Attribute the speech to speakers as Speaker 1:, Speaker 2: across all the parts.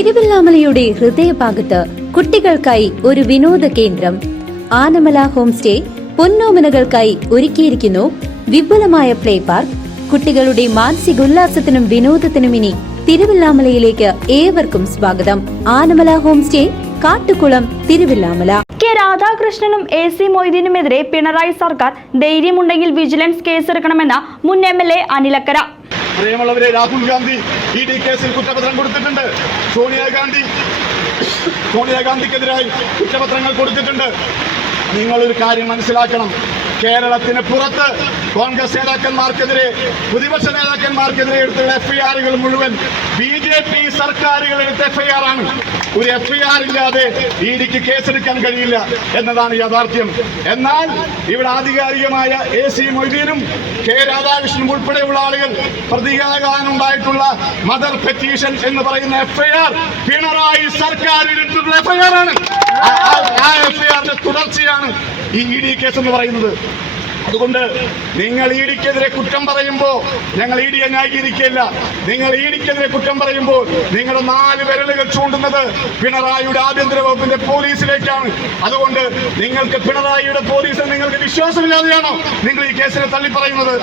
Speaker 1: തിരുവല്ലാമലയുടെ ഹൃദയഭാഗത്ത് കുട്ടികൾക്കായി ഒരു വിനോദ കേന്ദ്രം. ആനമല ഹോം സ്റ്റേ പൊന്നോമനകൾക്കായി ഒരുക്കിയിരിക്കുന്നു വിപുലമായ പ്ലേ പാർക്ക്. കുട്ടികളുടെ മാനസികോല്ലാസത്തിനും വിനോദത്തിനും ഇനി തിരുവല്ലാമലയിലേക്ക് ഏവർക്കും സ്വാഗതം. Anamala home stay Kattukulam Thiruvallamala.
Speaker 2: K രാധാകൃഷ്ണനും A C മൊയ്തീനുമെതിരെ പിണറായി സർക്കാർ ധൈര്യമുണ്ടെങ്കിൽ വിജിലൻസ് കേസെടുക്കണമെന്ന മുൻ എം എൽ എ അനിലക്കര.
Speaker 3: പ്രിയമുള്ളവരെ രാഹുൽ ഗാന്ധി ഇ ഡി കേസിൽ കുറ്റപത്രം കൊടുത്തിട്ടുണ്ട്. സോണിയാഗാന്ധി സോണിയാഗാന്ധിക്കെതിരായി കുറ്റപത്രങ്ങൾ കൊടുത്തിട്ടുണ്ട്. നിങ്ങളൊരു കാര്യം മനസ്സിലാക്കണം. കേരളത്തിന് പുറത്ത് കോൺഗ്രസ് നേതാക്കന്മാർക്കെതിരെ പ്രതിപക്ഷ നേതാക്കന്മാർക്കെതിരെ എടുത്തുള്ള എഫ്ഐആറുകൾ മുഴുവൻ ബി ജെ പി സർക്കാരുകൾ എടുത്ത എഫ്ഐആർ ആണ്. ഒരു എഫ്ഐആർ ഇല്ലാതെ ഇ ഡിക്ക് കേസെടുക്കാൻ കഴിയില്ല എന്നതാണ് യാഥാർത്ഥ്യം. എന്നാൽ ഇവിടെ ആധികാരികമായ എ സി മൊയ്തീനും കെ രാധാകൃഷ്ണനും ഉൾപ്പെടെയുള്ള ആളുകൾ പ്രതികാകാനുണ്ടായിട്ടുള്ള മദർ പെറ്റീഷൻ എന്ന് പറയുന്ന എഫ്ഐആർ പിണറായി സർക്കാർ എടുത്തിട്ടുള്ള എഫ്ഐആർ ആണ്. ആ- തുടർച്ചയാണ് ഈ ഇ ഡി കേസ് എന്ന് പറയുന്നത്. അതുകൊണ്ട് നിങ്ങൾ ഇ ഡിക്കെതിരെ കുറ്റം പറയുമ്പോൾ ഞങ്ങൾ ഇ ഡി ന്യായീകരിക്കില്ല നിങ്ങൾ ഇ ഡിക്കെതിരെ കുറ്റം പറയുമ്പോൾ നിങ്ങൾ നാല് വിരലുകൾ ചൂണ്ടുന്നത് പിണറായിയുടെ ആഭ്യന്തര വകുപ്പിന്റെ പോലീസിലേക്കാണ്. അതുകൊണ്ട് നിങ്ങൾക്ക് പിണറായിയുടെ പോലീസിൽ നിങ്ങൾക്ക് വിശ്വാസമില്ലാതെയാണോ നിങ്ങൾ ഈ കേസിനെ തള്ളി പറയുന്നത്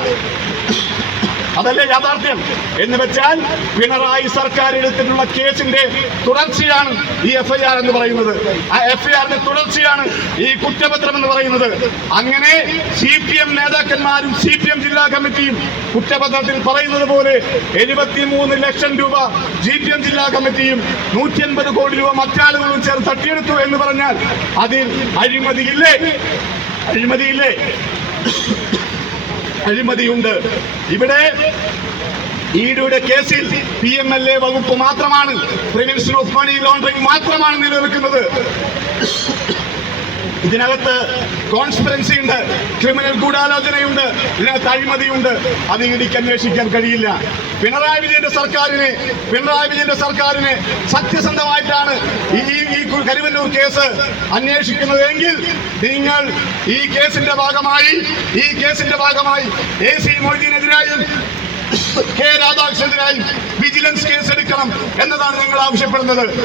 Speaker 3: അതല്ലേ യാഥാർത്ഥ്യം? എന്ന് വെച്ചാൽ പിണറായി സർക്കാർ എടുത്തിട്ടുള്ള കേസിന്റെ തുടർച്ചയാണ് ഈ എഫ്ഐആർ എന്ന് പറയുന്നത്. ആ എഫ്ഐആറിന്റെ തുടർച്ചയാണ് ഈ കുറ്റപത്രം എന്ന് പറയുന്നത്. അങ്ങനെ സി പി എം നേതാക്കന്മാരും സി പി എം ജില്ലാ കമ്മിറ്റിയും കുറ്റപത്രത്തിൽ പറയുന്നത് പോലെ എഴുപത്തിമൂന്ന് ലക്ഷം രൂപ ജി പി എം ജില്ലാ കമ്മിറ്റിയും നൂറ്റി അൻപത് കോടി രൂപ മറ്റാളുകളും ചേർന്ന് തട്ടിയെടുത്തു എന്ന് പറഞ്ഞാൽ അതിൽ അഴിമതിയില്ലേ? അഴിമതിയില്ലേ? അഴിമതിയുണ്ട്. ഇവിടെ ഈഡിയുടെ കേസിൽ പി എം എൽ എ വകുപ്പ് മാത്രമാണ്. പ്രിവെൻഷൻ ഓഫ് മണി ലോണ്ടറിംഗ് മാത്രമാണ് നിലനിൽക്കുന്നത്. ഇതിനകത്ത് കോൺസ്പിറൻസി ഉണ്ട് ക്രിമിനൽ ഗൂഢാലോചനയുണ്ട് ഇതിനകത്ത് അഴിമതിയുണ്ട്. അത് ഇടിക്ക് അന്വേഷിക്കാൻ കഴിയില്ല. പിണറായി വിജയന്റെ സർക്കാരിനെ പിണറായി വിജയന്റെ സർക്കാരിനെ സത്യസന്ധമായിട്ടാണ് ഈ കരുവന്നൂർ കേസ് അന്വേഷിക്കുന്നതെങ്കിൽ നിങ്ങൾ ഈ കേസിന്റെ ഭാഗമായി ഈ കേസിന്റെ ഭാഗമായി എ സി മൊയ്തീനെതിരായും കെ രാധാകൃഷ്ണനെതിരായും വിജിലൻസ് കേസ് എടുക്കണം എന്നതാണ് ഞങ്ങൾ ആവശ്യപ്പെടുന്നത്.